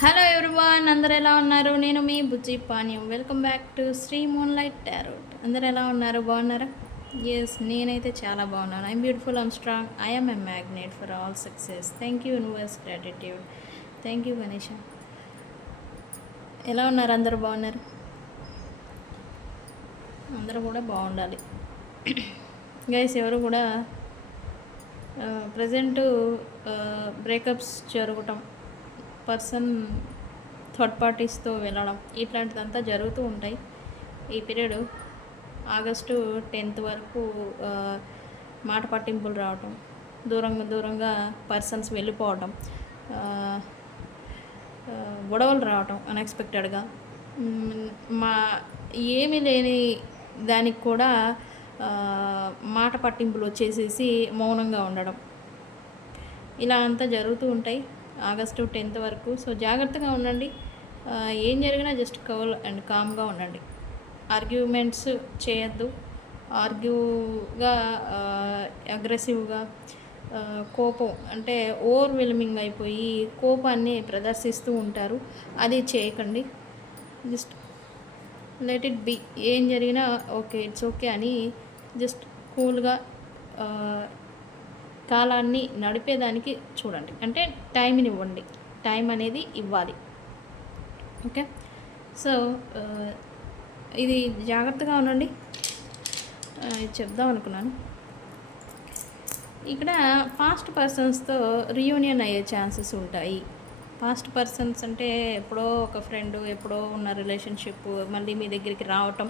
Hello everyone, అందరు ఎలా ఉన్నారు? నేను మీ బుజ్జి పానీయం. Welcome back to Shri moonlight tarot. అందరు ఎలా ఉన్నారు? బాగున్నారా? ఎస్, నేనైతే చాలా బాగున్నాను. I'm beautiful, I'm strong, I'm a magnet for all success. Thank you universe, gratitude. Thank you Ganesha. ఎలా ఉన్నారు? అందరు బాగున్నారు? అందరూ కూడా బాగుండాలి గైస్. ఎవరు కూడా ప్రజెంటు బ్రేకప్స్ జరగటం, పర్సన్ థర్డ్ పార్టీస్తో వెళ్ళడం, ఇట్లాంటిదంతా జరుగుతూ ఉంటాయి. ఈ పీరియడ్ ఆగస్టు 10th వరకు మాట పట్టింపులు రావటం, దూరంగా పర్సన్స్ వెళ్ళిపోవటం, గొడవలు రావటం అన్ఎక్స్పెక్టెడ్గా, మా ఏమీ లేని దానికి కూడా మాట పట్టింపులు వచ్చేసేసి మౌనంగా ఉండడం, ఇలా అంతా జరుగుతూ ఉంటాయి ఆగస్టు 10th వరకు. సో జాగ్రత్తగా ఉండండి. ఏం జరిగినా జస్ట్ కూల్ అండ్ కామ్గా ఉండండి. ఆర్గ్యుమెంట్స్ చేయొద్దు. ఆర్గ్యూగా అగ్రెసివ్గా కోపం అంటే ఓవర్వెల్మింగ్ అయిపోయి కోపాన్ని ప్రదర్శిస్తూ ఉంటారు. అది చేయకండి. Just let it be. ఏం జరిగినా ఓకే, ఇట్స్ ఓకే అని జస్ట్ కూల్గా కాలాన్ని నడిపేదానికి చూడండి. అంటే టైంని ఇవ్వండి. టైం అనేది ఇవ్వాలి. ఓకే. సో ఇది జాగ్రత్తగా ఉండండి. ఇది చెప్దాం అనుకున్నాను. ఇక్కడ పాస్ట్ పర్సన్స్తో రీయూనియన్ అయ్యే ఛాన్సెస్ ఉంటాయి. పాస్ట్ పర్సన్స్ అంటే ఎప్పుడో ఒక ఫ్రెండ్, ఎప్పుడో ఉన్న రిలేషన్షిప్ మళ్ళీ మీ దగ్గరికి రావటం,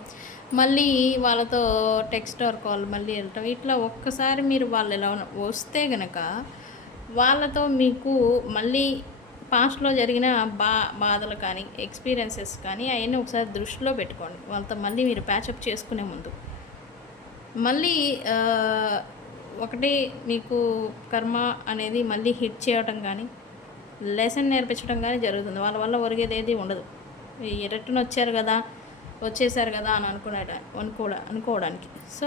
మళ్ళీ వాళ్ళతో టెక్స్ట్ ఆర్ కాల్ మళ్ళీ వెళ్ళటం, ఇట్లా ఒక్కసారి మీరు వాళ్ళు ఎలా వస్తే గనక వాళ్ళతో మీకు మళ్ళీ పాస్ట్లో జరిగిన బాధలు కానీ ఎక్స్పీరియన్సెస్ కానీ అవన్నీ ఒకసారి దృష్టిలో పెట్టుకోండి. వాళ్ళతో మళ్ళీ మీరు ప్యాచప్ చేసుకునే ముందు మళ్ళీ ఒకటి మీకు కర్మ అనేది మళ్ళీ హిట్ చేయటం కానీ లెసన్ నేర్పించడం కానీ జరుగుతుంది. వాళ్ళ వల్ల ఒరిగేది ఏది ఉండదు. రిటర్న్ వచ్చేసారు కదా అని అనుకోవడానికి. సో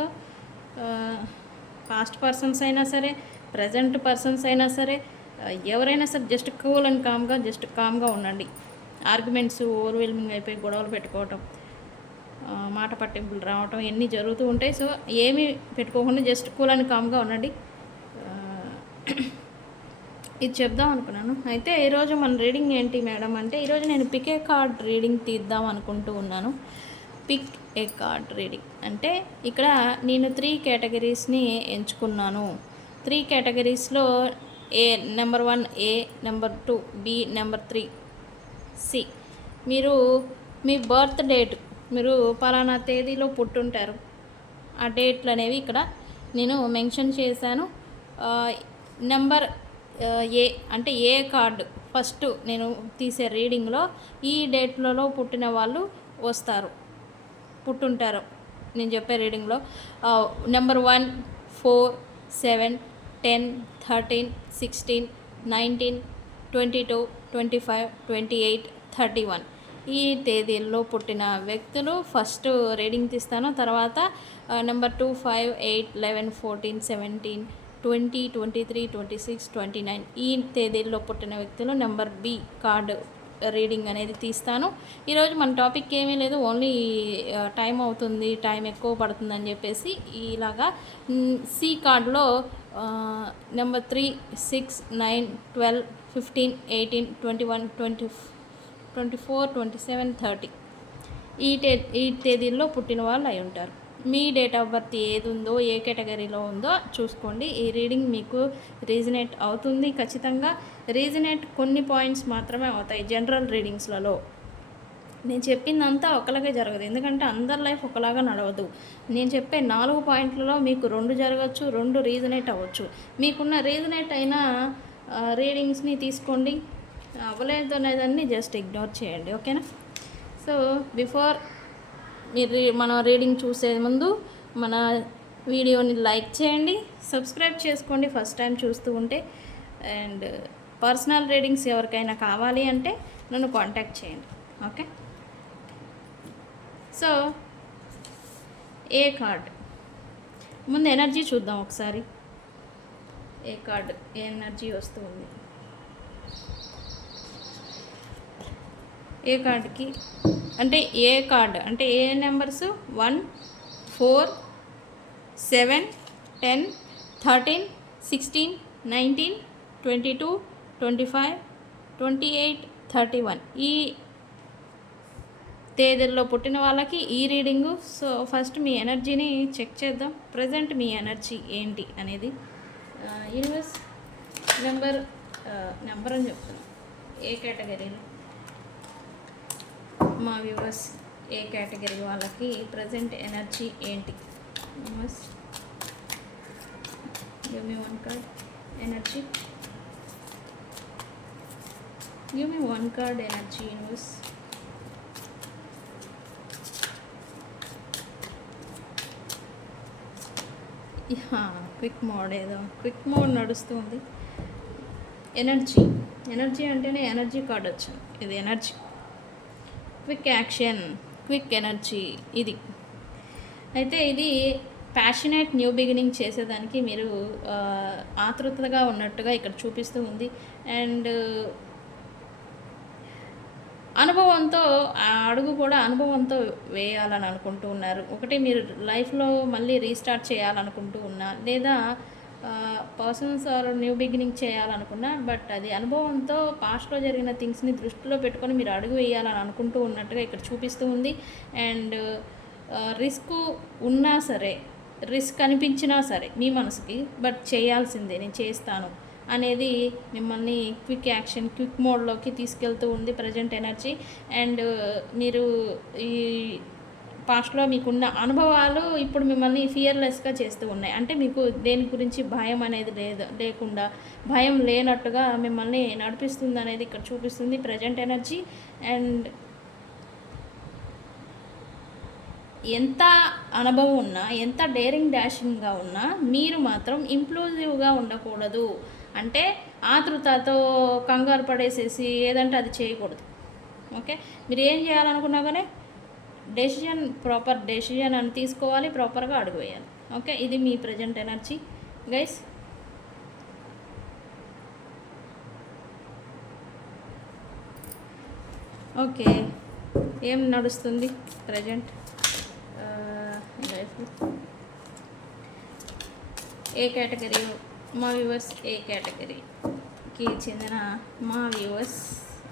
పాస్ట్ పర్సన్స్ అయినా సరే, ప్రజెంట్ పర్సన్స్ అయినా సరే, ఎవరైనా సరే జస్ట్ కూల్ అండ్ కామ్గా ఉండండి. ఆర్గ్యుమెంట్స్ ఓవర్వెల్మింగ్ అయిపోయి గొడవలు పెట్టుకోవటం, మాట పట్టింపులు రావటం ఇవన్నీ జరుగుతూ ఉంటాయి. సో ఏమీ పెట్టుకోకుండా జస్ట్ కూల్ అండ్ కామ్గా ఉండండి. ఇది చెప్దాం అనుకున్నాను. అయితే ఈరోజు మన రీడింగ్ ఏంటి మేడం అంటే, ఈరోజు నేను పిక్ ఏ కార్డ్ రీడింగ్ తీద్దాం అనుకుంటూ ఉన్నాను. పిక్ ఏ కార్డ్ రీడింగ్ అంటే ఇక్కడ నేను 3 కేటగిరీస్ని ఎంచుకున్నాను. 3 కేటగిరీస్లో నెంబర్ 1 ఏ, నెంబర్ 2 బి, నెంబర్ 3 సి. మీరు మీ బర్త్ డేట్, మీరు పలానా తేదీలో పుట్టుంటారు, ఆ డేట్లు అనేవి ఇక్కడ నేను మెన్షన్ చేశాను. నెంబర్ ఏ అంటే ఏ కార్డు ఫస్ట్ నేను తీసే రీడింగ్లో ఈ డేట్లలో పుట్టిన వాళ్ళు పుట్టుంటారు. నేను చెప్పే రీడింగ్లో నెంబర్ 1, 4, 7, 10, 13, 16, 19, 22, 25, 28, 31 ఈ తేదీల్లో పుట్టిన వ్యక్తులు ఫస్ట్ రీడింగ్ తీస్తాను. తర్వాత నెంబర్ 2, 5, 8, 11, 14, 17, 20, 23, 26, 29 ఈ తేదీల్లో పుట్టిన వ్యక్తులు నెంబర్ బి కార్డు రీడింగ్ అనేది తీస్తాను. ఈరోజు మన టాపిక్ ఏమీ లేదు, ఓన్లీ టైం అవుతుంది, టైం ఎక్కువ పడుతుందని చెప్పేసి ఇలాగా సి కార్డులో నెంబర్ 3, 6, 9, 12, 15, 18, 21, 24, 27, 30 ఈ తేదీల్లో పుట్టిన వాళ్ళు అయి ఉంటారు. మీ డేట్ ఆఫ్ బర్త్ ఏది ఉందో, ఏ కేటగిరీలో ఉందో చూసుకోండి. ఈ రీడింగ్ మీకు రీజనేట్ అవుతుంది. ఖచ్చితంగా రీజనేట్ కొన్ని పాయింట్స్ మాత్రమే అవుతాయి. జనరల్ రీడింగ్స్లలో నేను చెప్పిందంతా ఒకలాగే జరగదు, ఎందుకంటే అందరి లైఫ్ ఒకలాగా నడవదు. నేను చెప్పే 4 పాయింట్లలో మీకు 2 జరగచ్చు, 2 రీజనేట్ అవ్వచ్చు. మీకున్న రీజనేట్ అయిన రీడింగ్స్ని తీసుకోండి, అవ్వలేదు అనేదాన్ని జస్ట్ ఇగ్నోర్ చేయండి. ఓకేనా? సో బిఫోర్ మీరు మన రీడింగ్ చూసే ముందు మన వీడియోని లైక్ చేయండి, సబ్స్క్రైబ్ చేసుకోండి ఫస్ట్ టైం చూస్తూ ఉంటే. అండ్ పర్సనల్ రీడింగ్స్ ఎవరికైనా కావాలి అంటే నన్ను కాంటాక్ట్ చేయండి. ఓకే. సో ఏ కార్డ్ ముందు ఎనర్జీ చూద్దాం ఒకసారి. ఏ కార్డ్ ఏ ఎనర్జీ వస్తుంది. ఏ కార్డ్కి అంటే ఏ కార్డ్ అంటే ఏ నెంబర్స్ 1 4 7 10 13 16 19 22 25 28 31 ఈ తేదీల్లో పుట్టిన వాళ్ళకి ఈ రీడింగు. సో ఫస్ట్ మీ ఎనర్జీని చెక్ చేద్దాం. ప్రజెంట్ మీ ఎనర్జీ ఏంటి అనేది యూనివర్స్ నెంబర్ అని చెప్తున్నాం. ఏ కేటగిరీలో మా వ్యూవర్స్ ఏ కేటగిరీ వాళ్ళకి ప్రజెంట్ ఎనర్జీ ఏంటి? Universe give me one card energy. Give me one card energy universe. Quick mode నడుస్తుంది. ఎనర్జీ అంటేనే ఎనర్జీ కార్డ్ వచ్చింది. ఇది energy, quick action, quick energy ఇది. అయితే ఇది ప్యాషనేట్ న్యూ బిగినింగ్ చేసేదానికి మీరు ఆతృతగా ఉన్నట్టుగా ఇక్కడ చూపిస్తూ ఉంది. అండ్ అనుభవంతో ఆ అడుగు కూడా అనుభవంతో వేయాలని అనుకుంటూ ఉన్నారు. ఒకటి మీరు లైఫ్లో మళ్ళీ రీస్టార్ట్ చేయాలనుకుంటూ ఉన్నా, లేదా పర్సన్స్ ఆర్ న్యూ బిగినింగ్ చేయాలనుకున్నా, బట్ అది అనుభవంతో పాస్ట్లో జరిగిన థింగ్స్ని దృష్టిలో పెట్టుకొని మీరు అడుగు వేయాలని అనుకుంటూ ఉన్నట్టుగా ఇక్కడ చూపిస్తూ ఉంది. అండ్ రిస్క్ ఉన్నా సరే, రిస్క్ అనిపించినా సరే మీ మనసుకి, బట్ చేయాల్సిందే, నేను చేస్తాను అనేది మిమ్మల్ని క్విక్ యాక్షన్, క్విక్ మోడ్లోకి తీసుకెళ్తూ ఉంది ప్రజెంట్ ఎనర్జీ. అండ్ మీరు ఈ పాస్ట్లో మీకున్న అనుభవాలు ఇప్పుడు మిమ్మల్ని ఫియర్లెస్గా చేస్తూ ఉన్నాయి. అంటే మీకు దేని గురించి భయం అనేది లేకుండా, భయం లేనట్టుగా మిమ్మల్ని నడిపిస్తుంది అనేది ఇక్కడ చూపిస్తుంది ప్రజెంట్ ఎనర్జీ. అండ్ ఎంత అనుభవం ఉన్నా, ఎంత డేరింగ్ డాషింగ్గా ఉన్నా, మీరు మాత్రం ఇంప్లూజివ్గా ఉండకూడదు. అంటే ఆతృతతో కంగారు పడేసేసి ఏదంటే అది చేయకూడదు. ఓకే, మీరు ఏం చేయాలనుకున్నా కానీ ప్రాపర్ డెసిజన్ అని తీసుకోవాలి, ప్రాపర్గా అడుగు వేయాలి. ఓకే, ఇది మీ ప్రజెంట్ ఎనర్జీ గైస్. ఓకే, ఏం నడుస్తుంది ప్రజెంట్ లైఫ్లో? ఏ కేటగిరీ మా వ్యూవర్స్, ఏ కేటగిరీకి చెందిన మా వ్యూవర్స్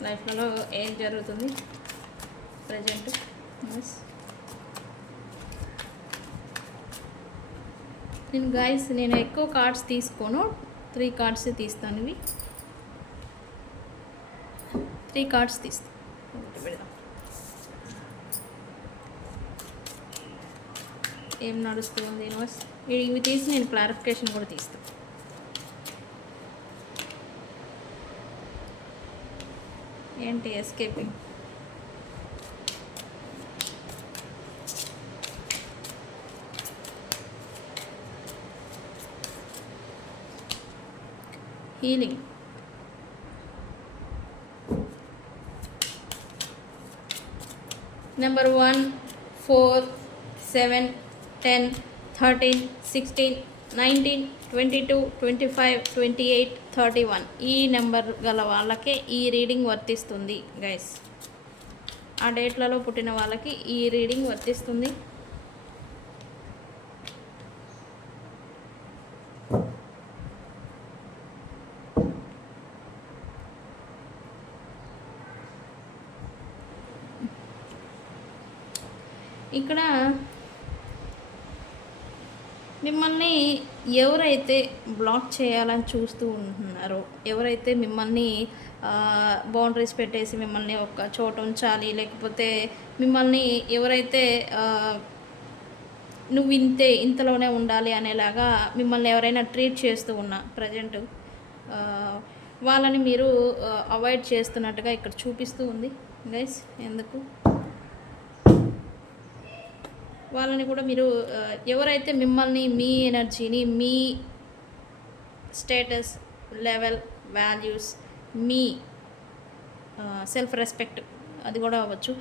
లైఫ్లలో ఏం జరుగుతుంది ప్రజెంట్? నేను ఎక్కువ కార్డ్స్ తీసుకోను, 3 కార్డ్స్ తీస్తాను. ఇవి 3 కార్డ్స్ తీస్తాను. పెడదాం. ఏం నడుస్తుంది యూనివర్స్? ఇవి తీసి నేను క్లారిఫికేషన్ కూడా తీస్తాను. ఏంటి ఎస్కేపింగ్? హీలింగ్. నెంబర్ 1 4 7 10 13 16 19 22 25 28 31 ఈ నెంబర్ గల వాళ్ళకే ఈ రీడింగ్ వర్తిస్తుంది గైస్. ఆ డేట్లలో పుట్టిన వాళ్ళకి ఈ రీడింగ్ వర్తిస్తుంది. ఇక్కడ మిమ్మల్ని ఎవరైతే బ్లాక్ చేయాలని చూస్తూ ఉంటున్నారో, ఎవరైతే మిమ్మల్ని బౌండరీస్ పెట్టేసి మిమ్మల్ని ఒక చోట ఉంచాలి, లేకపోతే మిమ్మల్ని ఎవరైతే నువ్వు ఇంతలోనే ఉండాలి అనేలాగా మిమ్మల్ని ఎవరైనా ట్రీట్ చేస్తూ ఉన్నా ప్రజెంట్ వాళ్ళని మీరు అవాయిడ్ చేస్తున్నట్టుగా ఇక్కడ చూపిస్తూ ఉంది గైస్. ఎందుకు వాళ్ళని కూడా మీరు ఎవరైతే మిమ్మల్ని, మీ ఎనర్జీని, మీ స్టేటస్ లెవెల్, వాల్యూస్, మీ సెల్ఫ్ రెస్పెక్ట్ అది కూడా అవ్వచ్చు,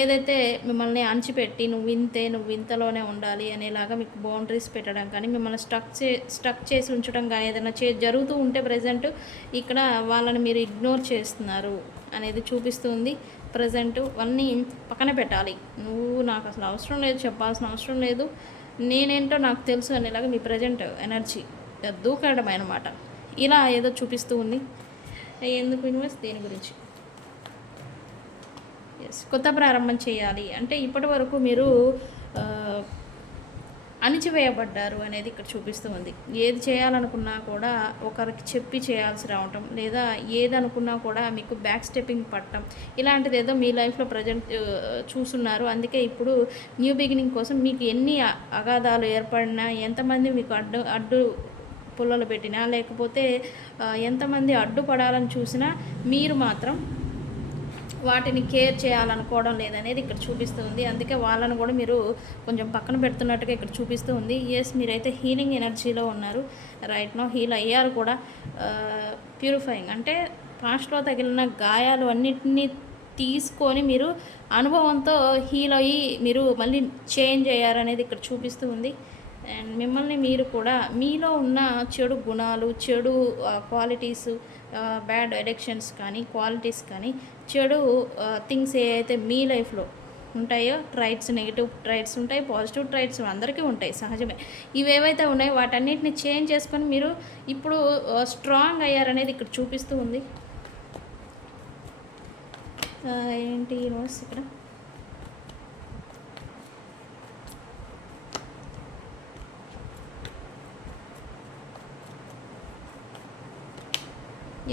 ఏదైతే మిమ్మల్ని అణచిపెట్టి నువ్వు ఇంతలోనే ఉండాలి అనేలాగా మీకు బౌండరీస్ పెట్టడం కానీ, మిమ్మల్ని స్టక్ చేసి ఉంచడం కానీ ఏదైనా జరుగుతూ ఉంటే ప్రజెంట్ ఇక్కడ వాళ్ళని మీరు ఇగ్నోర్ చేస్తున్నారు అనేది చూపిస్తుంది ప్రజెంట్ అన్నీ పక్కన పెట్టాలి. నువ్వు నాకు అసలు అవసరం లేదు, చెప్పాల్సిన అవసరం లేదు, నేనేంటో నాకు తెలుసు అనేలాగా మీ ప్రజెంట్ ఎనర్జీ దూకడం అన్నమాట. ఇలా ఏదో చూపిస్తూ ఉంది. ఎందుకు యూనివర్స్ దేని గురించి? ఎస్, కొత్త ప్రారంభం చేయాలి అంటే ఇప్పటి వరకు మీరు అణిచివేయబడ్డారు అనేది ఇక్కడ చూపిస్తూ ఉంది. ఏది చేయాలనుకున్నా కూడా ఒకరికి చెప్పి చేయాల్సి రావటం, లేదా ఏదనుకున్నా కూడా మీకు బ్యాక్ స్టెప్పింగ్ పట్టడం, ఇలాంటిది ఏదో మీ లైఫ్లో ప్రజెంట్ చూస్తున్నారు. అందుకే ఇప్పుడు న్యూ బిగినింగ్ కోసం మీకు ఎన్ని అగాధాలు ఏర్పడినా, ఎంతమంది మీకు అడ్డు పుల్లలు పెట్టినా, లేకపోతే ఎంతమంది అడ్డుపడాలని చూసినా మీరు మాత్రం వాటిని కేర్ చేయాలనుకోవడం లేదనేది ఇక్కడ చూపిస్తుంది. అందుకే వాళ్ళను కూడా మీరు కొంచెం పక్కన పెడుతున్నట్టుగా ఇక్కడ చూపిస్తూ ఉంది. ఎస్, మీరైతే హీలింగ్ ఎనర్జీలో ఉన్నారు. రైట్ నో హీల్ అయ్యారు కూడా. ప్యూరిఫైయింగ్ అంటే పాస్ట్లో తగిలిన గాయాలు అన్నిటినీ తీసుకొని మీరు అనుభవంతో హీల్ అయ్యి మీరు మళ్ళీ చేంజ్ అయ్యారనేది ఇక్కడ చూపిస్తూ ఉంది. అండ్ మిమ్మల్ని మీరు కూడా మీలో ఉన్న చెడు గుణాలు, చెడు క్వాలిటీసు, బ్యాడ్ అడిక్షన్స్ కానీ, క్వాలిటీస్ కానీ, చెడు థింగ్స్ ఏవైతే మీ లైఫ్లో ఉంటాయో, ట్రైట్స్, నెగిటివ్ ట్రైట్స్ ఉంటాయి, పాజిటివ్ ట్రైట్స్ అందరికీ ఉంటాయి, సహజమే. ఇవేవైతే ఉన్నాయో వాటన్నిటిని చేంజ్ చేసుకొని మీరు ఇప్పుడు స్ట్రాంగ్ అయ్యారనేది ఇక్కడ చూపిస్తూ ఉంది. ఏంటి యూనివర్స్ ఇక్కడ?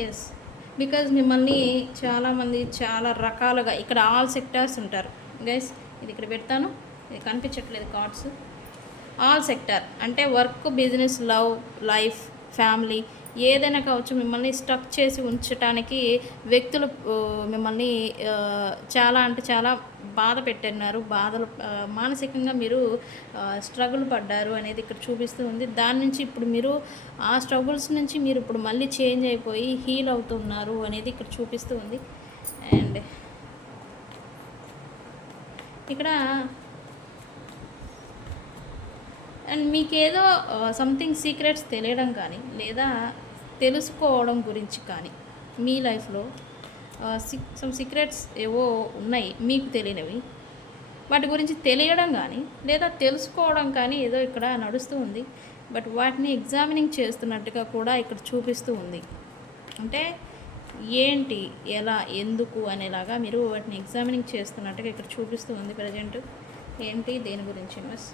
ఎస్, బికాజ్ మిమ్మల్ని చాలామంది చాలా రకాలుగా ఇక్కడ ఆల్ సెక్టార్స్ ఉంటారు గైస్. ఇది ఇక్కడ పెడతాను, ఇది కనిపించట్లేదు కార్డ్స్. ఆల్ సెక్టార్ అంటే work, business, love, life, family ఏదైనా కావచ్చు. మిమ్మల్ని స్టక్ చేసి ఉంచడానికి వ్యక్తులు మిమ్మల్ని చాలా అంటే చాలా బాధ పెట్టినారు. బాధలు మానసికంగా మీరు స్ట్రగుల్ పడ్డారు అనేది ఇక్కడ చూపిస్తూ ఉంది. దాని నుంచి ఇప్పుడు మీరు ఆ స్ట్రగుల్స్ నుంచి మీరు ఇప్పుడు మళ్ళీ చేంజ్ అయిపోయి హీల్ అవుతున్నారు అనేది ఇక్కడ చూపిస్తూ ఉంది. అండ్ ఇక్కడ అండ్ మీకేదో సంథింగ్ సీక్రెట్స్ తెలియడం కానీ, లేదా తెలుసుకోవడం గురించి కానీ, మీ లైఫ్లో సమ్ సీక్రెట్స్ ఏవో ఉన్నాయి మీకు తెలియనివి, వాటి గురించి తెలియడం కానీ లేదా తెలుసుకోవడం కానీ ఏదో ఇక్కడ నడుస్తూ ఉంది. బట్ వాటిని ఎగ్జామినింగ్ చేస్తున్నట్టుగా కూడా ఇక్కడ చూపిస్తూ ఉంది. అంటే ఏంటి, ఎలా, ఎందుకు అనేలాగా మీరు వాటిని ఎగ్జామినింగ్ చేస్తున్నట్టుగా ఇక్కడ చూపిస్తూ ఉంది. ప్రజెంట్ ఏంటి, దేని గురించి మిస్?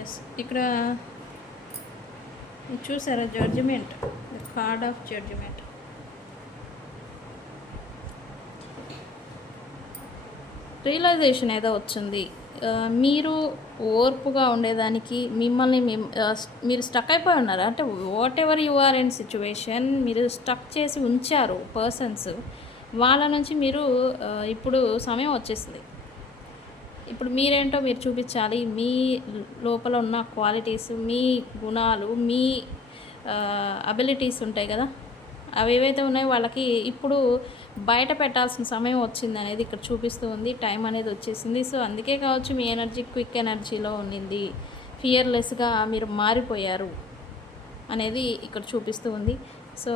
ఎస్, ఇక్కడ చూసారా judgement, card of judgement. Realisation ఏదో వచ్చింది. మీరు ఓర్పుగా ఉండేదానికి మిమ్మల్ని మీరు స్టక్ అయిపోయి ఉన్నారు. అంటే whatever you are in situation మీరు స్టక్ చేసి ఉంచారు పర్సన్స్. వాళ్ళ నుంచి మీరు ఇప్పుడు సమయం వచ్చేసింది. ఇప్పుడు మీరేంటో మీరు చూపించాలి. మీ లోపల ఉన్న క్వాలిటీస్, మీ గుణాలు, మీ అబిలిటీస్ ఉంటాయి కదా, అవి ఏవైతే ఉన్నాయో వాళ్ళకి ఇప్పుడు బయట పెట్టాల్సిన సమయం వచ్చింది అనేది ఇక్కడ చూపిస్తూ ఉంది. టైం అనేది వచ్చేసింది. సో అందుకే కావచ్చు మీ ఎనర్జీ క్విక్ ఎనర్జీలో ఉండింది. ఫియర్లెస్గా మీరు మారిపోయారు అనేది ఇక్కడ చూపిస్తూ ఉంది. సో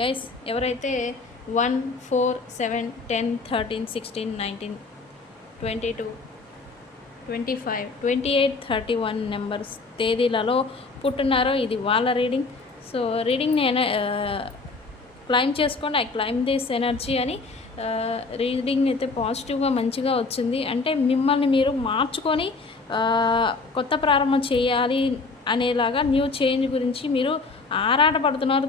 గైస్, ఎవరైతే 1, 4, 7, 10, 13, 16, 19, 22, 25, 28, 31 నెంబర్స్ తేదీలలో పుట్టినారో ఇది వాళ్ళ రీడింగ్. సో రీడింగ్ నేను క్లైమ్ చేసుకోండి. ఐ క్లైమ్ దిస్ ఎనర్జీ అని. రీడింగ్ అయితే పాజిటివ్గా మంచిగా వచ్చింది. అంటే మిమ్మల్ని మీరు మార్చుకొని కొత్త ప్రారంభం చేయాలి అనేలాగా న్యూ చేంజ్ గురించి మీరు ఆరాట పడుతున్నారు,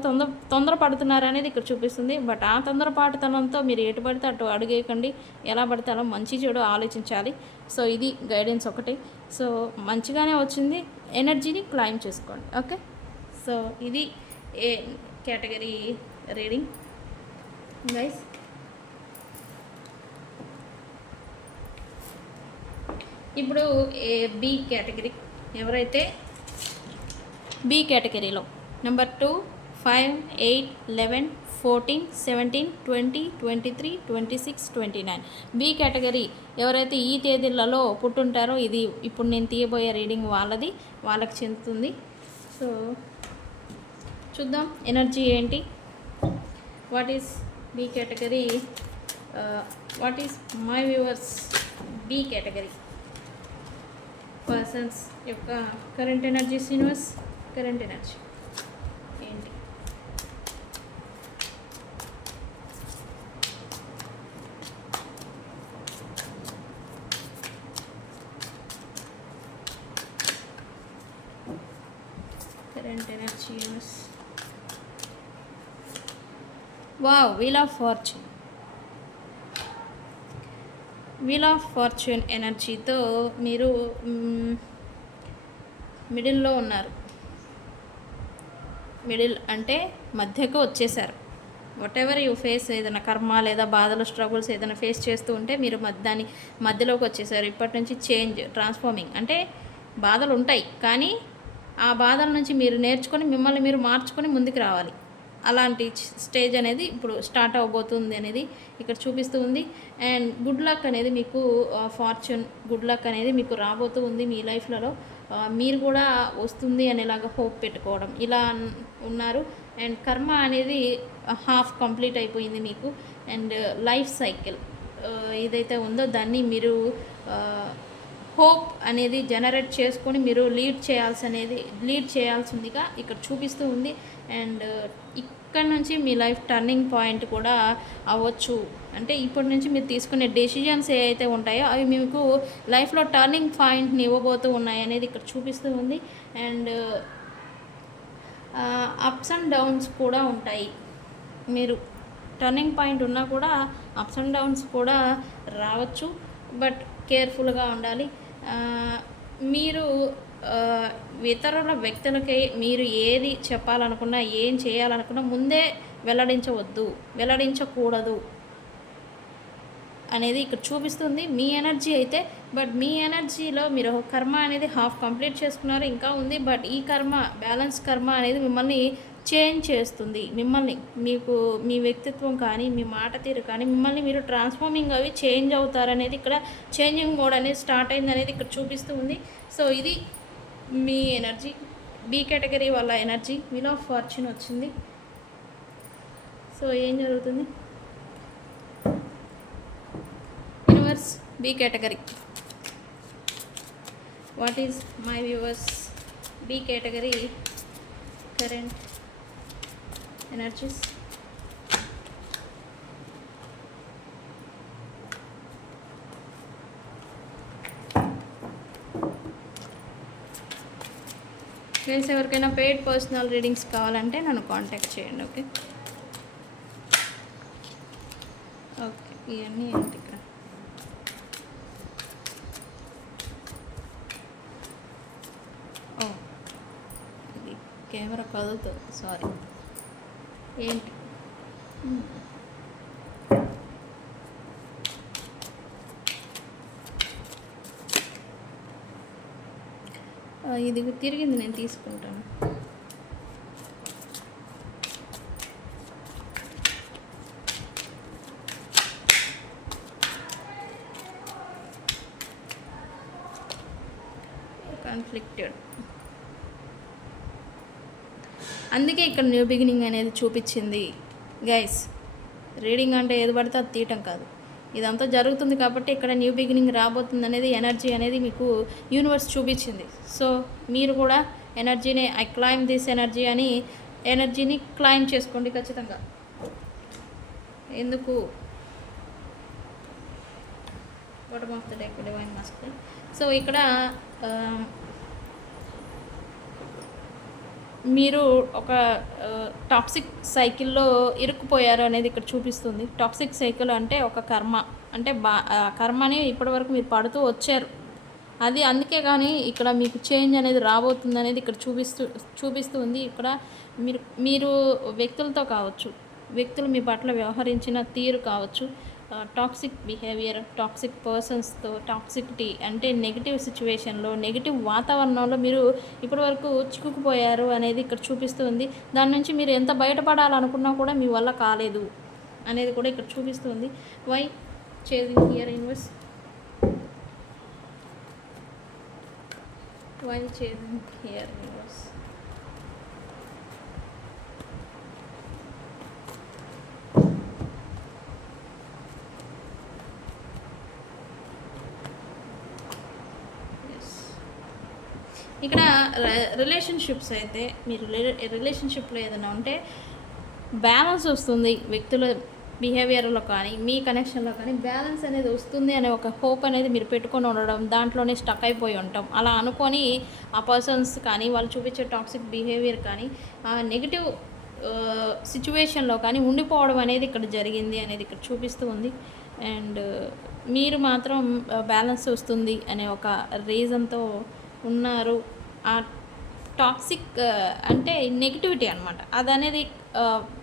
తొందరపడుతున్నారు అనేది ఇక్కడ చూపిస్తుంది. బట్ ఆ తొందరపాటుతనంతో మీరు ఎటు పడితే అటు అడుగేయకండి. ఎలా పడితే అలా మంచి చెడు ఆలోచించాలి. సో ఇది గైడెన్స్ ఒకటి. సో మంచిగానే వచ్చింది. ఎనర్జీని క్లైమ్ చేసుకోండి. ఓకే, సో ఇది ఏ కేటగిరీ రీడింగ్ గైస్. ఇప్పుడు బి కేటగిరీ, ఎవరైతే బి కేటగిరీలో నెంబర్ 2, 5, 8, 11, 14, 17, 20, 23, 26, 29. బి కేటగిరీ ఎవరైతే ఈ తేదీలలో పుట్టుంటారో ఇది ఇప్పుడు నేను తీయబోయే రీడింగ్ వాళ్ళకి చెందుతుంది. సో చూద్దాం ఎనర్జీ ఏంటి. What is B category, what is my viewers B category persons యొక్క current energies, universe current energy ఏంటి. Current energy universe. Wow, wheel of fortune. Wheel of fortune ఎనర్జీతో మీరు మిడిల్లో ఉన్నారు. మిడిల్ అంటే మధ్యకు వచ్చేసారు. వాట్ ఎవర్ యూ ఫేస్, ఏదైనా కర్మ లేదా బాధలు, స్ట్రగుల్స్ ఏదైనా ఫేస్ చేస్తూ ఉంటే మీరు దాని మధ్యలోకి వచ్చేసారు. ఇప్పటి నుంచి చేంజ్, ట్రాన్స్ఫార్మింగ్ అంటే బాధలు ఉంటాయి, కానీ ఆ బాధల నుంచి మీరు నేర్చుకొని మిమ్మల్ని మీరు మార్చుకొని ముందుకు రావాలి. అలాంటి స్టేజ్ అనేది ఇప్పుడు స్టార్ట్ అవ్వబోతుంది అనేది ఇక్కడ చూపిస్తూ ఉంది. అండ్ గుడ్ లక్ అనేది మీకు, ఫార్చ్యూన్ గుడ్ లక్ అనేది మీకు రాబోతూ ఉంది మీ లైఫ్లలో. మీరు కూడా వస్తుంది అనేలాగా హోప్ పెట్టుకోవడం ఇలా ఉన్నారు. అండ్ కర్మ అనేది హాఫ్ కంప్లీట్ అయిపోయింది మీకు. అండ్ లైఫ్ సైకిల్ ఏదైతే ఉందో దాన్ని మీరు హోప్ అనేది జనరేట్ చేసుకొని మీరు లీడ్ చేయాల్సిందిగా ఇక్కడ చూపిస్తూ ఉంది. అండ్ ఇక్కడ నుంచి మీ లైఫ్ టర్నింగ్ పాయింట్ కూడా అవ్వచ్చు. అంటే ఇప్పటి నుంచి మీరు తీసుకునే డెసిషన్స్ ఏవైతే ఉంటాయో అవి మీకు లైఫ్లో టర్నింగ్ పాయింట్ని ఇవ్వబోతూ ఉన్నాయి అనేది ఇక్కడ చూపిస్తూ ఉంది. అండ్ అప్స్ అండ్ డౌన్స్ కూడా ఉంటాయి. మీరు టర్నింగ్ పాయింట్ ఉన్నా కూడా అప్స్ అండ్ డౌన్స్ కూడా రావచ్చు, బట్ కేర్ఫుల్గా ఉండాలి. మీరు ఇతరుల వ్యక్తులకి మీరు ఏది చెప్పాలనుకున్నా, ఏం చేయాలనుకున్నా ముందే వెల్లడించకూడదు అనేది ఇక్కడ చూపిస్తుంది మీ ఎనర్జీ అయితే. బట్ మీ ఎనర్జీలో మీరు కర్మ అనేది హాఫ్ కంప్లీట్ చేసుకున్నారు, ఇంకా ఉంది. బట్ ఈ కర్మ, బ్యాలెన్స్ కర్మ అనేది మిమ్మల్ని చేంజ్ చేస్తుంది. మీ వ్యక్తిత్వం కానీ, మీ మాట తీరు కానీ, మిమ్మల్ని మీరు ట్రాన్స్ఫార్మింగ్ అవి చేంజ్ అవుతారనేది ఇక్కడ, చేంజింగ్ మోడ్ అనేది స్టార్ట్ అయింది అనేది ఇక్కడ చూపిస్తూ ఉంది. సో ఇది మీ ఎనర్జీ. బి కేటగిరీ వాళ్ళ ఎనర్జీ. వీల్ ఆఫ్ ఫార్చ్యూన్ వచ్చింది. సో ఏం జరుగుతుంది universe, B category. What is my viewers B category current energies. Friends, ఎవరికైనా పెయిడ్ పర్సనల్ రీడింగ్స్ కావాలంటే నన్ను కాంటాక్ట్ చేయండి. ఓకే ఓకే ఇవన్నీ ఏంటి ఇక్కడ. ఓ, ఇది కెమెరా కదులుతుంది, సారీ. ఏంటి ఇది తిరిగింది, నేను తీసుకుంటాను. కాన్ఫ్లిక్టెడ్, అందుకే ఇక్కడ న్యూ బిగినింగ్ అనేది చూపించింది గైస్. రీడింగ్ అంటే ఏది పడితే అది తీయటం కాదు, ఇదంతా జరుగుతుంది కాబట్టి ఇక్కడ న్యూ బిగినింగ్ రాబోతుంది అనేది ఎనర్జీ అనేది మీకు యూనివర్స్ చూపించింది. సో మీరు కూడా ఎనర్జీని, ఐ క్లైమ్ దిస్ ఎనర్జీ అని ఎనర్జీని క్లైమ్ చేసుకోండి ఖచ్చితంగా. ఎందుకు bottom of the deck divine master. So ఇక్కడ మీరు ఒక టాక్సిక్ సైకిల్లో ఇరుక్కుపోయారు అనేది ఇక్కడ చూపిస్తుంది. టాక్సిక్ సైకిల్ అంటే ఒక కర్మ, అంటే కర్మని ఇప్పటివరకు మీరు పడుతూ వచ్చారు. అది అందుకే కానీ ఇక్కడ మీకు చేంజ్ అనేది రాబోతుంది అనేది ఇక్కడ చూపిస్తూ ఉంది. ఇక్కడ మీరు వ్యక్తులతో కావచ్చు, వ్యక్తులు మీ పట్ల వ్యవహరించిన తీరు కావచ్చు, టాక్సిక్ బిహేవియర్, టాక్సిక్ పర్సన్స్తో, టాక్సిసిటీ అంటే నెగిటివ్ సిచ్యువేషన్లో, నెగిటివ్ వాతావరణంలో మీరు ఇప్పటివరకు చిక్కుకుపోయారు అనేది ఇక్కడ చూపిస్తుంది. దాని నుంచి మీరు ఎంత బయటపడాలనుకున్నా కూడా మీ వల్ల కాలేదు అనేది కూడా ఇక్కడ చూపిస్తుంది. Why chasing here universe, why chasing here universe. ఇక్కడ రిలేషన్షిప్స్ అయితే మీరు రిలేషన్షిప్లో ఏదైనా ఉంటే బ్యాలెన్స్ వస్తుంది, వ్యక్తుల బిహేవియర్లో కానీ మీ కనెక్షన్లో కానీ బ్యాలెన్స్ అనేది వస్తుంది అనే ఒక హోప్ అనేది మీరు పెట్టుకొని ఉండడం, దాంట్లోనే స్టక్ అయిపోయి ఉంటాం. అలా అనుకొని ఆ పర్సన్స్ కానీ వాళ్ళు చూపించే టాక్సిక్ బిహేవియర్ కానీ నెగిటివ్ సిచ్యువేషన్లో కానీ ఉండిపోవడం అనేది ఇక్కడ జరిగింది అనేది ఇక్కడ చూపిస్తూ ఉంది. అండ్ మీరు మాత్రం బ్యాలెన్స్ వస్తుంది అనే ఒక రీజన్తో ఉన్నారు. ఆ టాక్సిక్ అంటే నెగిటివిటీ అనమాట, అది అనేది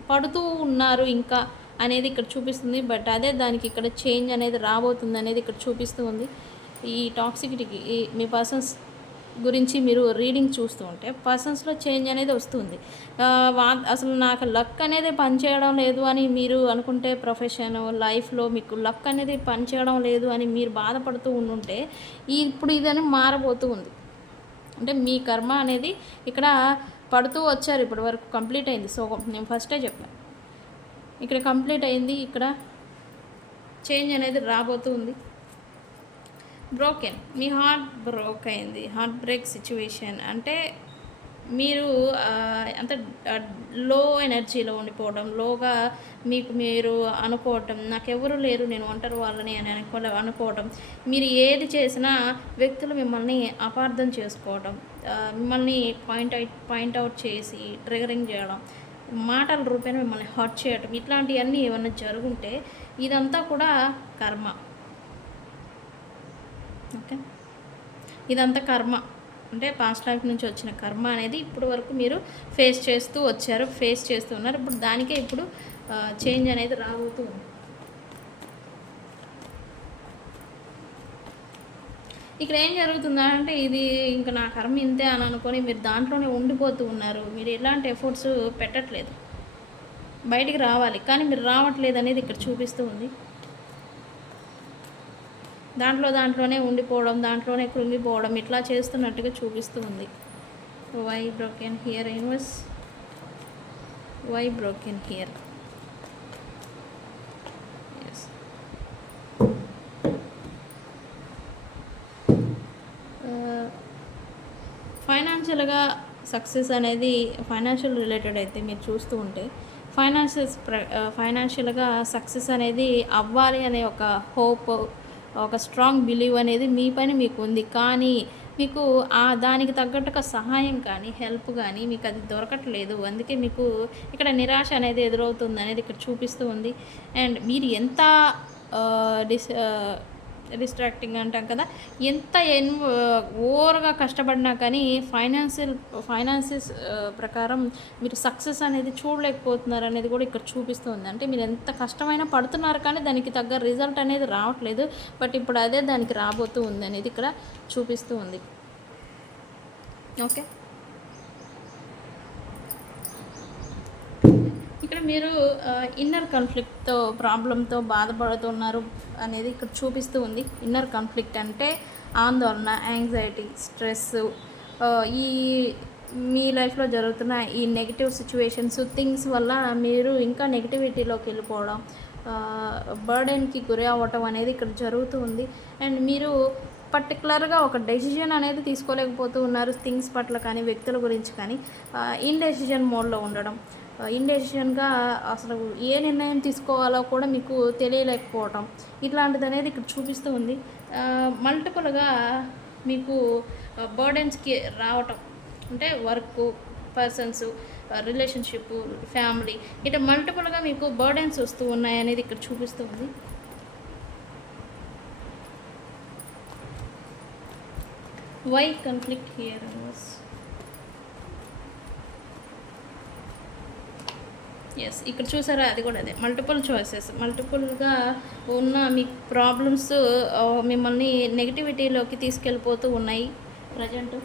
పడుతూ ఉన్నారు ఇంకా అనేది ఇక్కడ చూపిస్తుంది. బట్ అదే దానికి ఇక్కడ చేంజ్ అనేది రాబోతుంది అనేది ఇక్కడ చూపిస్తూ ఉంది. ఈ టాక్సిసిటీకి మీ పర్సన్స్ గురించి మీరు రీడింగ్ చూస్తూ ఉంటే పర్సన్స్లో చేంజ్ అనేది వస్తుంది. అసలు నాకు లక్ అనేది పనిచేయడం లేదు అని మీరు అనుకుంటే, ప్రొఫెషన్ లైఫ్లో మీకు లక్ అనేది పనిచేయడం లేదు అని మీరు బాధపడుతూ ఉండుంటే ఇప్పుడు ఇదని మారబోతూ ఉంది. అంటే మీ కర్మ అనేది ఇక్కడ పడుతూ వచ్చారు, ఇప్పటి వరకు కంప్లీట్ అయింది. సో నేను ఫస్టే చెప్పాను, ఇక్కడ కంప్లీట్ అయింది, ఇక్కడ చేంజ్ అనేది రాబోతుంది. బ్రోకెన్, మీ హార్ట్ బ్రోక్ అయింది, హార్ట్ బ్రేక్ సిచ్యువేషన్ అంటే మీరు అంత లో ఎనర్జీలో ఉండిపోవడం, లోగా మీకు మీరు అనుకోవటం, నాకెవరు లేరు నేను ఒంటరి వాళ్ళని అని అనుకోవడం, మీరు ఏది చేసినా వ్యక్తులు మిమ్మల్ని అపార్థం చేసుకోవడం, మిమ్మల్ని పాయింట్అవుట్ చేసి ట్రిగరింగ్ చేయడం, మాటల రూపేణ మిమ్మల్ని హర్ట్ చేయడం, ఇట్లాంటివన్నీ ఏమన్నా జరుగుంటే ఇదంతా కూడా కర్మ. ఓకే, ఇదంతా కర్మ అంటే పాస్ట్ లైఫ్ నుంచి వచ్చిన కర్మ అనేది ఇప్పుడు వరకు మీరు ఫేస్ చేస్తూ వచ్చారు, ఫేస్ చేస్తూ ఉన్నారు. ఇప్పుడు దానికే ఇప్పుడు చేంజ్ అనేది రాబోతూ ఉంది. ఇక్కడ ఏం జరుగుతుందా అంటే ఇది ఇంకా నా కర్మ ఇంతే అని అనుకొని మీరు దాంట్లోనే ఉండిపోతూ ఉన్నారు. మీరు ఎలాంటి ఎఫర్ట్స్ పెట్టట్లేదు, బయటికి రావాలి కానీ మీరు రావట్లేదు అనేది ఇక్కడ చూపిస్తూ ఉంది. దాంట్లోనే ఉండిపోవడం, దాంట్లోనే కృంగిపోవడం ఇట్లా చేస్తున్నట్టుగా చూపిస్తూ ఉంది. Why broken here universe, why broken here. ఫైనాన్షియల్గా సక్సెస్ అనేది ఫైనాన్షియల్ రిలేటెడ్ అయితే మీరు చూస్తూ ఉంటే ఫైనాన్షియల్గా సక్సెస్ అనేది అవ్వాలి అనే ఒక హోప్, ఒక స్ట్రాంగ్ బిలీవ్ అనేది మీ పైన మీకు ఉంది. కానీ మీకు దానికి తగ్గట్టుగా సహాయం కానీ హెల్ప్ కానీ మీకు అది దొరకట్లేదు. అందుకే మీకు ఇక్కడ నిరాశ అనేది ఎదురవుతుంది అనేది ఇక్కడ చూపిస్తూ ఉంది. అండ్ మీరు ఎంత డిస్ట్రాక్టింగ్ అంటాం కదా, ఎంత ఓవర్గా కష్టపడినా కానీ ఫైనాన్సెస్ ప్రకారం మీరు సక్సెస్ అనేది చూడలేకపోతున్నారు అనేది కూడా ఇక్కడ చూపిస్తుంది. అంటే మీరు ఎంత కష్టమైనా పడుతున్నారు కానీ దానికి తగ్గ రిజల్ట్ అనేది రావట్లేదు. బట్ ఇప్పుడు అదే దానికి రాబోతూ ఉంది అనేది ఇక్కడ చూపిస్తూ ఉంది. ఓకే, ఇక్కడ మీరు ఇన్నర్ కాన్ఫ్లిక్ట్తో ప్రాబ్లంతో బాధపడుతున్నారు అనేది ఇక్కడ చూపిస్తూ ఉంది. ఇన్నర్ కాన్ఫ్లిక్ట్ అంటే ఆందోళన, యాంగ్జైటీ, స్ట్రెస్, ఈ మీ లైఫ్లో జరుగుతున్న ఈ నెగిటివ్ సిచ్యువేషన్స్, థింగ్స్ వల్ల మీరు ఇంకా నెగిటివిటీలోకి వెళ్ళిపోవడం, బర్డెన్కి గురి అవ్వటం అనేది ఇక్కడ జరుగుతూ ఉంది. అండ్ మీరు పర్టికులర్గా ఒక డెసిజన్ అనేది తీసుకోలేకపోతూ ఉన్నారు, థింగ్స్ పట్ల కానీ వ్యక్తుల గురించి కానీ. ఇన్డెసిజన్ మోడ్లో ఉండడం, ఇండెసిషన్గా అసలు ఏ నిర్ణయం తీసుకోవాలో కూడా మీకు తెలియలేకపోవటం, ఇట్లాంటిది అనేది ఇక్కడ చూపిస్తూ ఉంది. మల్టిపుల్గా మీకు బర్డెన్స్కి రావటం అంటే వర్క్, పర్సన్స్, రిలేషన్షిప్, ఫ్యామిలీ, ఇట్లా మల్టిపుల్గా మీకు బర్డెన్స్ వస్తూ ఉన్నాయి అనేది ఇక్కడ చూపిస్తూ ఉంది. వై కాన్ఫ్లిక్ట్ హియర్ ఎస్, ఇక్కడ చూసారా, అది కూడా అదే మల్టిపుల్ చాయిసెస్. మల్టిపుల్గా ఉన్న మీ ప్రాబ్లమ్స్ మిమ్మల్ని నెగిటివిటీలోకి తీసుకెళ్ళిపోతూ ఉన్నాయి ప్రజెంట్.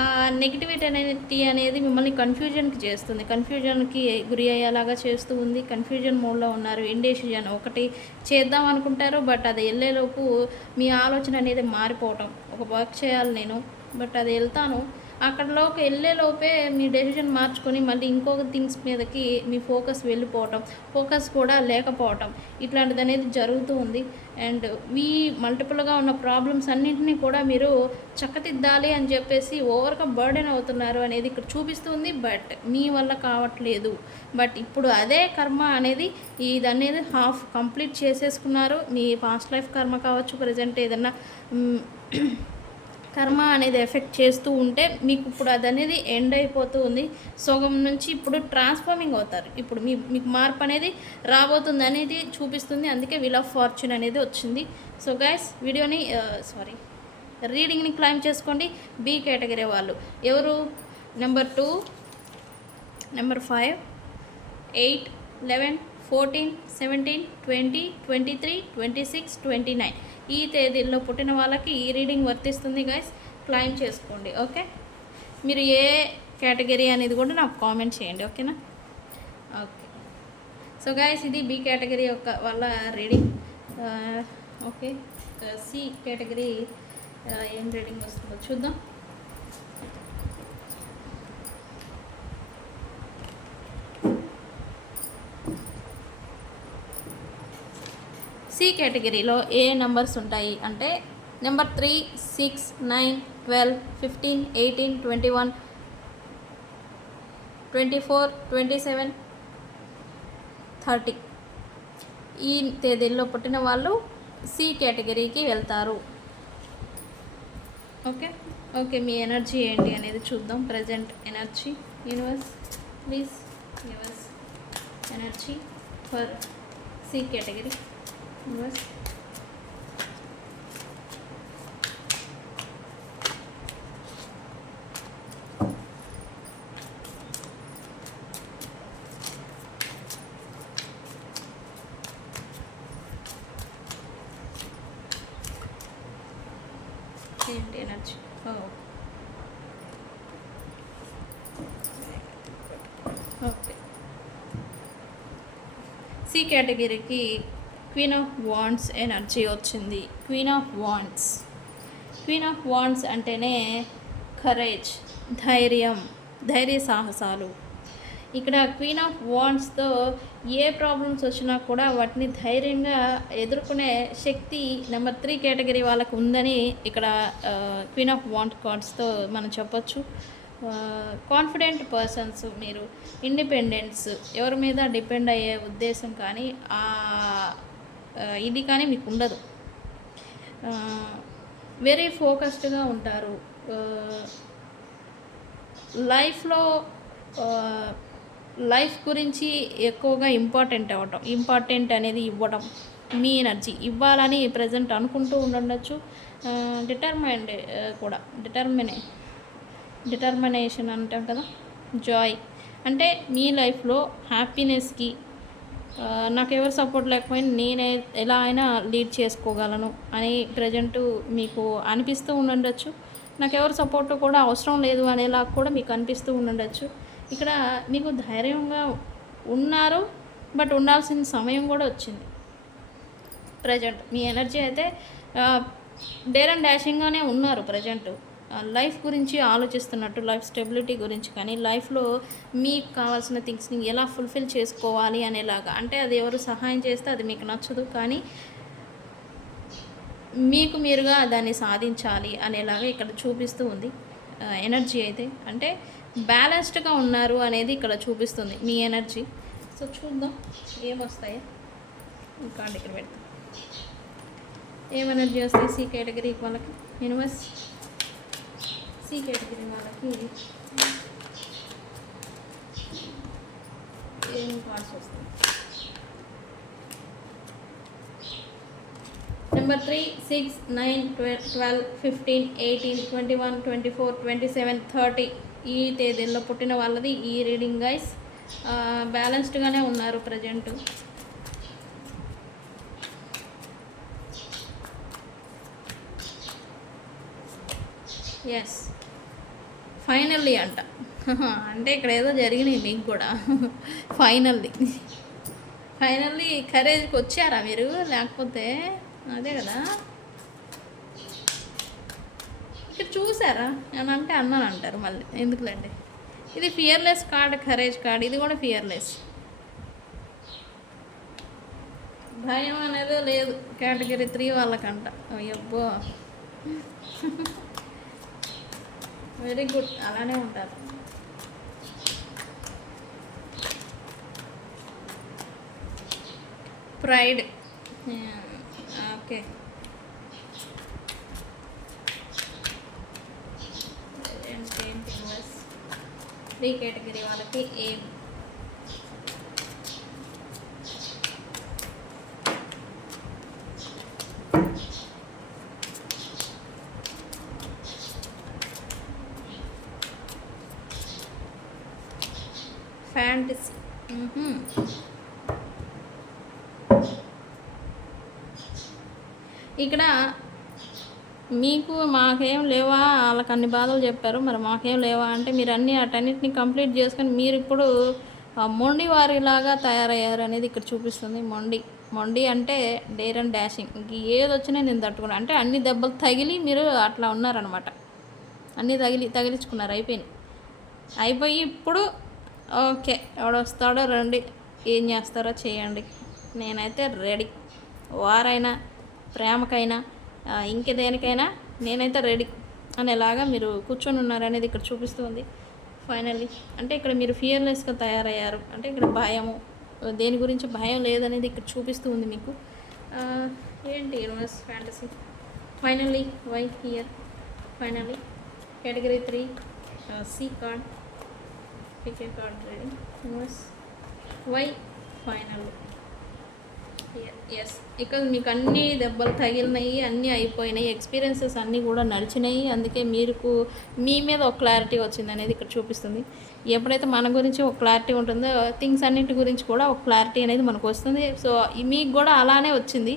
ఆ నెగిటివిటీ అనేది మిమ్మల్ని కన్ఫ్యూజన్కి చేస్తుంది, కన్ఫ్యూజన్కి గురి అయ్యేలాగా చేస్తూ ఉంది. కన్ఫ్యూజన్ మోడ్లో ఉన్నారు. ఇండెసిజన్, ఒకటి చేద్దాం అనుకుంటారు, బట్ అది వెళ్ళేలోపు మీ ఆలోచన అనేది మారిపోవటం. ఒక వర్క్ చేయాలి నేను, బట్ అది వెళ్తాను, అక్కడలోకి వెళ్ళేలోపే మీ డెసిషన్ మార్చుకొని మళ్ళీ ఇంకొక థింగ్స్ మీదకి మీ ఫోకస్ వెళ్ళిపోవటం, ఫోకస్ కూడా లేకపోవటం, ఇట్లాంటిది అనేది జరుగుతూ ఉంది. అండ్ మీ మల్టిపుల్గా ఉన్న ప్రాబ్లమ్స్ అన్నింటినీ కూడా మీరు చక్కదిద్దాలి అని చెప్పేసి ఓవర్గా బర్డెన్ అవుతున్నారు అనేది ఇక్కడ చూపిస్తుంది, బట్ మీ వల్ల కావట్లేదు. బట్ ఇప్పుడు అదే కర్మ అనేది ఇది అనేది హాఫ్ కంప్లీట్ చేసేసుకున్నారు. మీ పాస్ట్ లైఫ్ కర్మ కావచ్చు, ప్రజెంట్ ఏదన్నా కర్మ అనేది ఎఫెక్ట్ చేస్తూ ఉంటే మీకు ఇప్పుడు అది అనేది ఎండ్ అయిపోతూ ఉంది. సగం నుంచి ఇప్పుడు ట్రాన్స్ఫార్మింగ్ అవుతారు. ఇప్పుడు మీకు మార్పు అనేది రాబోతుంది అనేది చూపిస్తుంది. అందుకే వీల్ ఆఫ్ ఫార్చ్యూన్ అనేది వచ్చింది. సో గైస్, వీడియోని రీడింగ్ని క్లైమ్ చేసుకోండి. బి కేటగిరీ వాళ్ళు ఎవరు? నెంబర్ 2, నెంబర్ 5, 8, 11, 14, 17, 20, 23, 26, 29 ఈ తేదీల్లో పుట్టిన వాళ్ళకి ఈ రీడింగ్ వర్తిస్తుంది గైస్. క్లైమ్ చేసుకోండి. ఓకే, మీరు ఏ కేటగిరీ అనేది కూడా నాకు కామెంట్ చేయండి. ఓకేనా? ఓకే. సో గైస్, ఇది బి కేటగిరీ యొక్క వాళ్ళ రీడింగ్. ఓకే, సి కేటగిరీ ఏం రీడింగ్ వస్తుందో చూద్దాం. సి కేటగిరీలో ఏ నెంబర్స్ ఉంటాయి అంటే నెంబర్ 3, 6, 9, 12, 15, 18, 21, 24, 27, 30 ఈ తేదీల్లో పుట్టిన వాళ్ళు సి కేటగిరీకి వెళ్తారు. ఓకే ఓకే, మీ ఎనర్జీ ఏంటి అనేది చూద్దాం. Present energy, universe please give us energy for C category. Universe ఏంటి ఎనర్జీ? ఓకే, సి కేటగిరీకి క్వీన్ ఆఫ్ వాండ్స్ ఎనర్జీ వచ్చింది. Queen of wands, queen of wands అంటేనే కరేజ్, ధైర్యం, ధైర్య సాహసాలు. ఇక్కడ క్వీన్ ఆఫ్ వాండ్స్తో ఏ ప్రాబ్లమ్స్ వచ్చినా కూడా వాటిని ధైర్యంగా ఎదుర్కొనే శక్తి నెంబర్ 3 కేటగిరీ వాళ్ళకు ఉందని ఇక్కడ క్వీన్ ఆఫ్ వాండ్ కార్డ్స్తో మనం చెప్పొచ్చు. కాన్ఫిడెంట్ పర్సన్స్ మీరు, ఇండిపెండెన్స్, ఎవరి మీద డిపెండ్ అయ్యే ఉద్దేశం కానీ ఇది కానీ మీకు ఉండదు. వెరీ ఫోకస్డ్గా ఉంటారు. లైఫ్ గురించి ఎక్కువగా ఇంపార్టెంట్ అనేది ఇవ్వడం, మీ ఎనర్జీ ఇవ్వాలని ప్రజెంట్ అనుకుంటూ ఉండొచ్చు. డిటర్మైండ్ కూడా, డిటర్మినేషన్ అంటాం కదా, జాయ్ అంటే మీ లైఫ్లో హ్యాపీనెస్కి నాకు ఎవరు సపోర్ట్ లేకపోయినా నేనే ఎలా అయినా లీడ్ చేసుకోగలను అని ప్రజెంటు మీకు అనిపిస్తూ ఉండొచ్చు. నాకు ఎవరు సపోర్ట్ కూడా అవసరం లేదు అనేలా కూడా మీకు అనిపిస్తూ ఉండొచ్చు. ఇక్కడ మీకు ధైర్యంగా ఉన్నారు, బట్ ఉండాల్సిన సమయం కూడా వచ్చింది. ప్రజెంట్ మీ ఎనర్జీ అయితే డేర్ అండ్ డాషింగ్గానే ఉన్నారు. ప్రజెంట్ లైఫ్ గురించి ఆలోచిస్తున్నట్టు, లైఫ్ స్టెబిలిటీ గురించి కానీ లైఫ్లో మీకు కావాల్సిన థింగ్స్ని ఎలా ఫుల్ఫిల్ చేసుకోవాలి అనేలాగా. అంటే అది ఎవరు సహాయం చేస్తే అది మీకు నచ్చదు, కానీ మీకు మీరుగా దాన్ని సాధించాలి అనేలాగా ఇక్కడ చూపిస్తూ ఉంది ఎనర్జీ అయితే. అంటే బ్యాలెన్స్డ్గా ఉన్నారు అనేది ఇక్కడ చూపిస్తుంది మీ ఎనర్జీ. సో చూద్దాం ఏమొస్తాయో. కార్డు ఇక్కడ పెడతాం. ఏం ఎనర్జీ వస్తాయి సి కేటగిరీ వాళ్ళకి? యూనివర్స్ సి కేటగిరీ వాళ్ళకి ఏం కార్డ్స్ వస్తాయి? నెంబర్ 3, 6, 9, 12, 15, 18, 21, 24, 27, 30 ఈ తేదీల్లో పుట్టిన వాళ్ళది ఈ రీడింగ్ గైస్. బ్యాలెన్స్డ్గానే ఉన్నారు ప్రజెంట్. ఎస్, ఫైనల్లీ అంట. అంటే ఇక్కడ ఏదో జరిగినాయి మీకు కూడా. ఫైనల్లీ కరేజ్కి వచ్చారా మీరు? లేకపోతే అదే కదా, ఇక్కడ చూసారా అని అంటే అన్నాను అంటారు మళ్ళీ, ఎందుకులేండి. ఇది ఫియర్లెస్ కార్డ్, కరేజ్ కార్డ్, ఇది కూడా ఫియర్లెస్. భయం అనేది లేదు కేటగిరీ 3 వాళ్ళకంట. అయ్యబ్బో, వెరీ గుడ్, అలానే ఉంటారు. Pride, okay. త్రీ కేటగిరీ వాళ్ళకి ఏం ఫ్యాంటసీ. ఇక్కడ మీకు మాకేం లేవా, వాళ్ళకి అన్ని బాధలు చెప్పారు, మరి మాకేం లేవా అంటే మీరు అటన్నిటిని కంప్లీట్ చేసుకొని మీరు ఇప్పుడు మొండి వారిలాగా తయారయ్యారు అనేది ఇక్కడ చూపిస్తుంది. మొండి అంటే డేర్ అండ్ డాషింగ్. ఇంక ఏది వచ్చినా నేను తట్టుకున్నాను అంటే అన్ని దెబ్బలు తగిలి మీరు అట్లా ఉన్నారనమాట. అన్నీ తగిలించుకున్నారు, అయిపోయి ఇప్పుడు ఓకే ఎవడొస్తాడో రండి, ఏం చేస్తారో చేయండి, నేనైతే రెడీ. వారైనా ప్రేమకైనా ఇంకేదేనికైనా నేనైతే రెడీ అనేలాగా మీరు కూర్చొని ఉన్నారనేది ఇక్కడ చూపిస్తుంది. ఫైనల్లీ అంటే ఇక్కడ మీరు ఫియర్లెస్గా తయారయ్యారు. అంటే ఇక్కడ భయము, దేని గురించి భయం లేదనేది ఇక్కడ చూపిస్తూ ఉంది మీకు. ఏంటి universe fantasy. Finally why here. Finally category 3 C card, pick a card reading. Universe why finally. Yes, ఇక్కడ మీకు అన్ని దెబ్బలు తగిలినాయి, అన్నీ అయిపోయినాయి, ఎక్స్పీరియన్సెస్ అన్నీ కూడా నడిచినాయి. అందుకే మీకు మీ మీద ఒక క్లారిటీ వచ్చింది అనేది ఇక్కడ చూపిస్తుంది. ఎప్పుడైతే మన గురించి ఒక క్లారిటీ ఉంటుందో థింగ్స్ అన్నింటి గురించి కూడా ఒక క్లారిటీ అనేది మనకు వస్తుంది. సో మీకు కూడా అలానే వచ్చింది.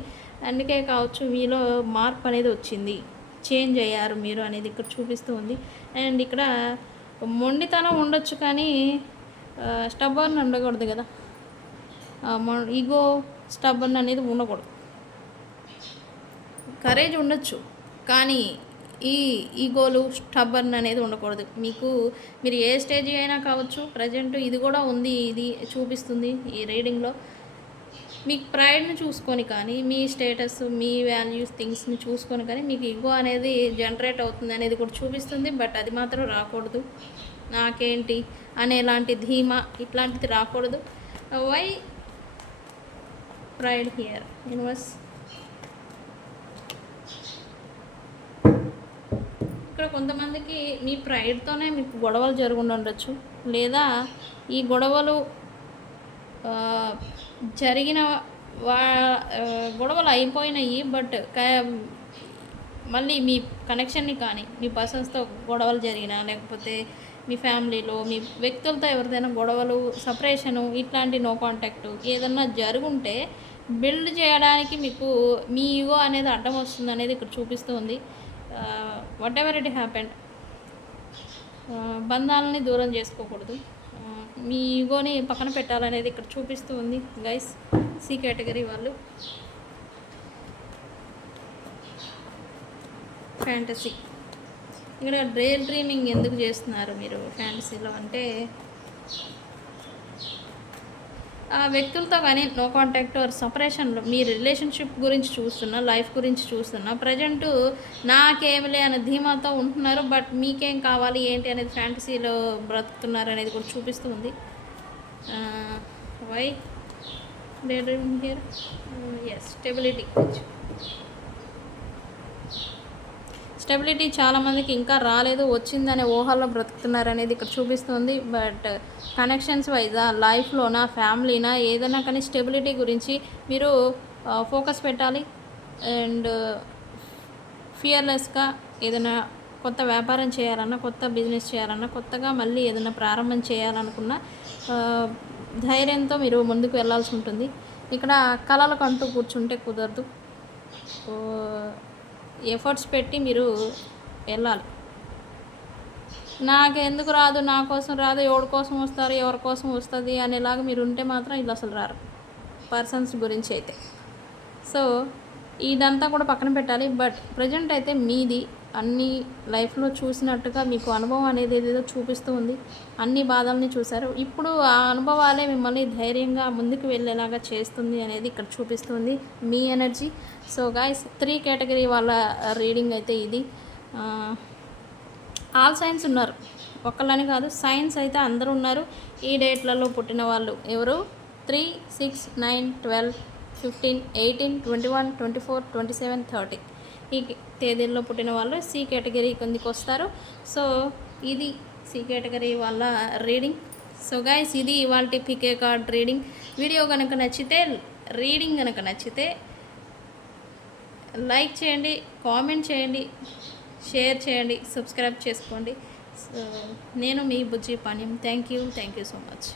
అందుకే కావచ్చు మీలో మార్పు అనేది వచ్చింది, చేంజ్ అయ్యారు మీరు అనేది ఇక్కడ చూపిస్తూ ఉంది. అండ్ ఇక్కడ మొండితనం ఉండొచ్చు కానీ స్టబ్బర్న్ ఉండకూడదు కదా. ఈగో స్టబ్బర్న్ అనేది ఉండకూడదు. కరేజ్ ఉండొచ్చు కానీ ఈ ఈగోలు స్టబ్బర్న్ అనేది ఉండకూడదు. మీరు ఏ స్టేజ్ అయినా కావచ్చు. ప్రజెంట్ ఇది కూడా ఉంది, ఇది చూపిస్తుంది ఈ రీడింగ్లో. మీకు ప్రైడ్ని చూసుకొని కానీ, మీ స్టేటస్, మీ వాల్యూస్, థింగ్స్ని చూసుకొని కానీ మీకు ఈగో అనేది జనరేట్ అవుతుంది అనేది కూడా చూపిస్తుంది. బట్ అది మాత్రం రాకూడదు. నాకేంటి అనేలాంటి ధీమా ఇట్లాంటిది రాకూడదు. Why pride here universe. ఇక్కడ కొంతమందికి మీ ప్రైడ్తోనే మీకు గొడవలు జరుగుండొచ్చు, లేదా ఈ గొడవలు గొడవలు అయిపోయినాయి. బట్ మళ్ళీ మీ కనెక్షన్ని కానీ, మీ పర్సన్స్తో గొడవలు జరిగినా, లేకపోతే మీ ఫ్యామిలీలో మీ వ్యక్తులతో ఎవరిదైనా గొడవలు, సపరేషను, ఇట్లాంటి నో కాంటాక్ట్ ఏదన్నా జరుగుంటే బిల్డ్ చేయడానికి మీకు మీ ఈగో అనేది అడ్డం వస్తుంది అనేది ఇక్కడ చూపిస్తుంది. వాట్ ఎవర్ ఇట్ హ్యాపెండ్, బంధాలని దూరం చేసుకోకూడదు, మీ ఈగోని పక్కన పెట్టాలనేది ఇక్కడ చూపిస్తూ ఉంది గైస్. సి కేటగిరీ వాళ్ళు. ఫ్యాంటసీ. ఇక్కడ డే డ్రీమింగ్ ఎందుకు చేస్తున్నారు మీరు ఫ్యాంటసీలో అంటే, ఆ వ్యక్తులతో కానీ నో కాంటాక్ట్ ఆర్ సపరేషన్లో మీ రిలేషన్షిప్ గురించి చూస్తున్నా, లైఫ్ గురించి చూస్తున్నా. ప్రజెంటు నాకేమిలే అనే ధీమాతో ఉంటున్నారు. బట్ మీకేం కావాలి ఏంటి అనేది ఫ్యాంటసీలో బ్రతుకుతున్నారు అనేది కూడా చూపిస్తుంది. Why daydreaming here. Yes, stability చాలామందికి ఇంకా రాలేదు, వచ్చిందనే ఊహల్లో బ్రతుకుతున్నారు అనేది ఇక్కడ చూపిస్తుంది. బట్ కనెక్షన్స్ వైజా, లైఫ్లోనా, ఫ్యామిలీనా, ఏదైనా కానీ స్టెబిలిటీ గురించి మీరు ఫోకస్ పెట్టాలి. అండ్ ఫియర్లెస్గా ఏదైనా కొత్త వ్యాపారం చేయాలన్నా, కొత్త బిజినెస్ చేయాలన్నా, కొత్తగా మళ్ళీ ఏదైనా ప్రారంభం చేయాలనుకున్నా ధైర్యంతో మీరు ముందుకు వెళ్ళాల్సి ఉంటుంది. ఇక్కడ కలలకు అంటూ కూర్చుంటే కుదరదు. ఎఫర్ట్స్ పెట్టి మీరు వెళ్ళాలి. నాకెందుకు రాదు, నా కోసం రాదు, ఎవరి కోసం వస్తారు, ఎవరి కోసం వస్తుంది అనేలాగా మీరు ఉంటే మాత్రం ఇది అసలు రారు పర్సన్స్ గురించి అయితే. సో ఇదంతా కూడా పక్కన పెట్టాలి. బట్ ప్రజెంట్ అయితే మీది అన్ని లైఫ్లో చూసినట్టుగా మీకు అనుభవం అనేది ఏదేదో చూపిస్తూ ఉంది. అన్ని బాధల్ని చూశారు. ఇప్పుడు ఆ అనుభవాలే మిమ్మల్ని ధైర్యంగా ముందుకు వెళ్ళేలాగా చేస్తుంది అనేది ఇక్కడ చూపిస్తుంది మీ ఎనర్జీ. సో గైస్ 3 కేటగిరీ వాళ్ళ రీడింగ్ అయితే ఇది. ఆల్ సైన్స్ ఉన్నారు, ఒక్కళ్ళని కాదు, సైన్స్ అయితే అందరూ ఉన్నారు. ఈ డేట్లలో పుట్టిన వాళ్ళు ఎవరు? 3, 6, 9, 12, 15, 18, 21, 24, 27, 30 ఈ తేదీల్లో పుట్టిన వాళ్ళు సి కేటగిరీ కిందకి వస్తారు. సో ఇది సి కేటగిరీ వాళ్ళ రీడింగ్. సో గైస్ ఇది ఇవాల్టి పికే కార్డ్ రీడింగ్. వీడియో కనుక నచ్చితే, రీడింగ్ కనుక నచ్చితే లైక్ చేయండి, కామెంట్ చేయండి, షేర్ చేయండి, సబ్స్క్రైబ్ చేసుకోండి. సో నేను మీ Bujji Panyam. Thank you so much.